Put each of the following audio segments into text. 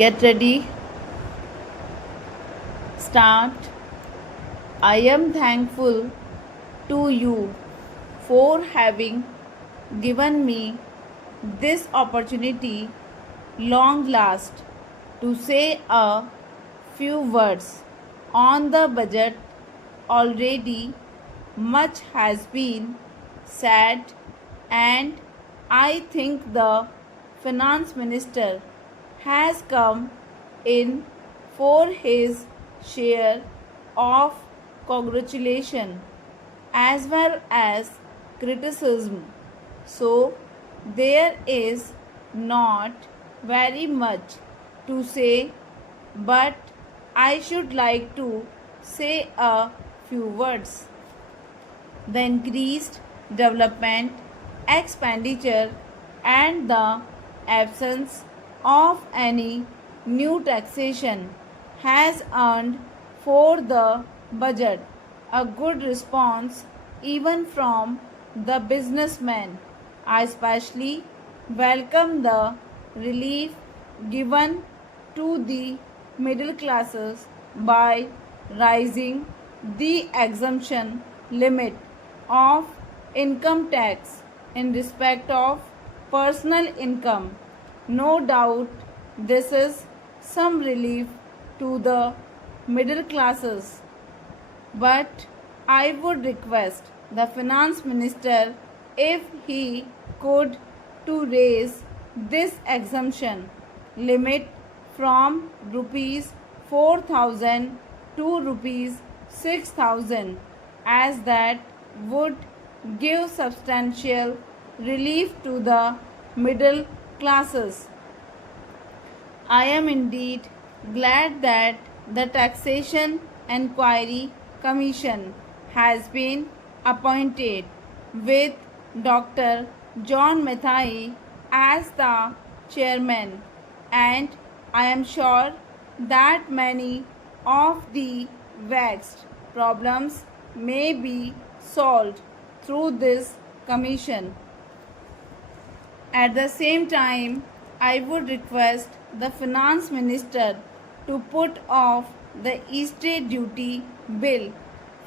Get ready. Start. I am thankful to you for having given me this opportunity long last to say a few words on the budget. Already much has been said, and I think the finance minister has come in for his share of congratulation as well as criticism. So there is not very much to say, but I should like to say a few words. The increased development expenditure and the absence of any new taxation has earned for the budget a good response even from the businessmen. I especially welcome the relief given to the middle classes by raising the exemption limit of income tax in respect of personal income. No doubt this is some relief to the middle classes, but I would request the finance minister if he could to raise this exemption limit from rupees 4,000 to rupees 6,000, as that would give substantial relief to the middle classes. I am indeed glad that the Taxation Enquiry Commission has been appointed with Dr. John Mathai as the chairman, and I am sure that many of the vexed problems may be solved through this commission. At the same time, I would request the finance minister to put off the estate duty bill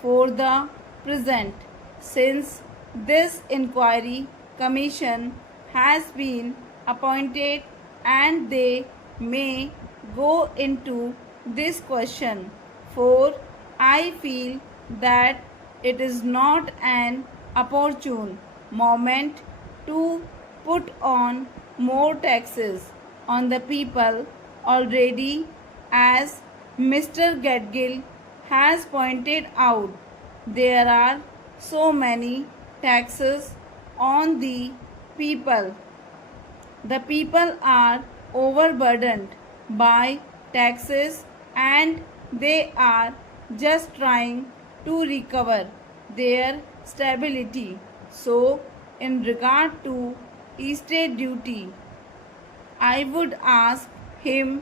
for the present, since this inquiry commission has been appointed and they may go into this question, for I feel that it is not an opportune moment to put on more taxes on the people already, as Mr. Gadgil has pointed out. There are so many taxes on the people. The people are overburdened by taxes and they are just trying to recover their stability. So, in regard to estate duty, I would ask him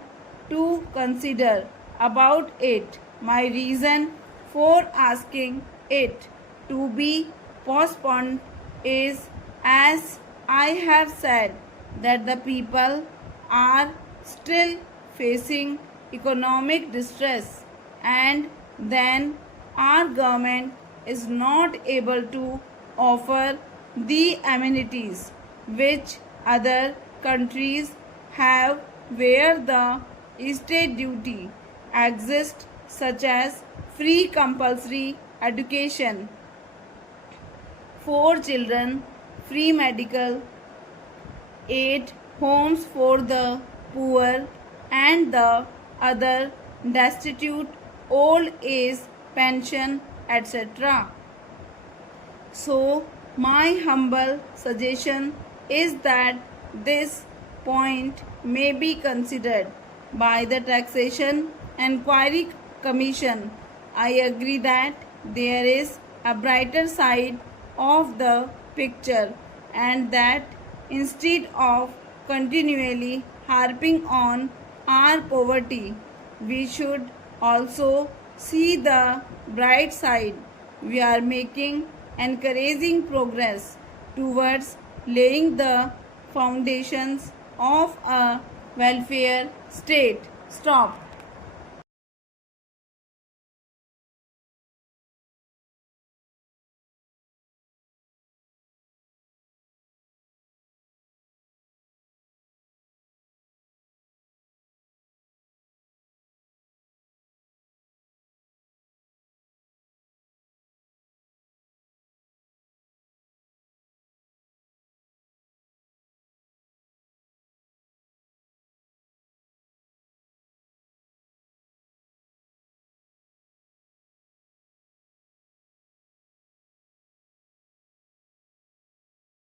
to consider about it. My reason for asking it to be postponed is, as I have said, that the people are still facing economic distress, and then our government is not able to offer the amenities which other countries have, where the estate duty exists, such as free compulsory education for children, free medical aid, homes for the poor and the other destitute, old age pension, etc. So, my humble suggestion is that this point may be considered by the Taxation Enquiry Commission. I agree that there is a brighter side of the picture, and that instead of continually harping on our poverty, we should also see the bright side. We are making encouraging progress towards laying the foundations of a welfare state. Stop.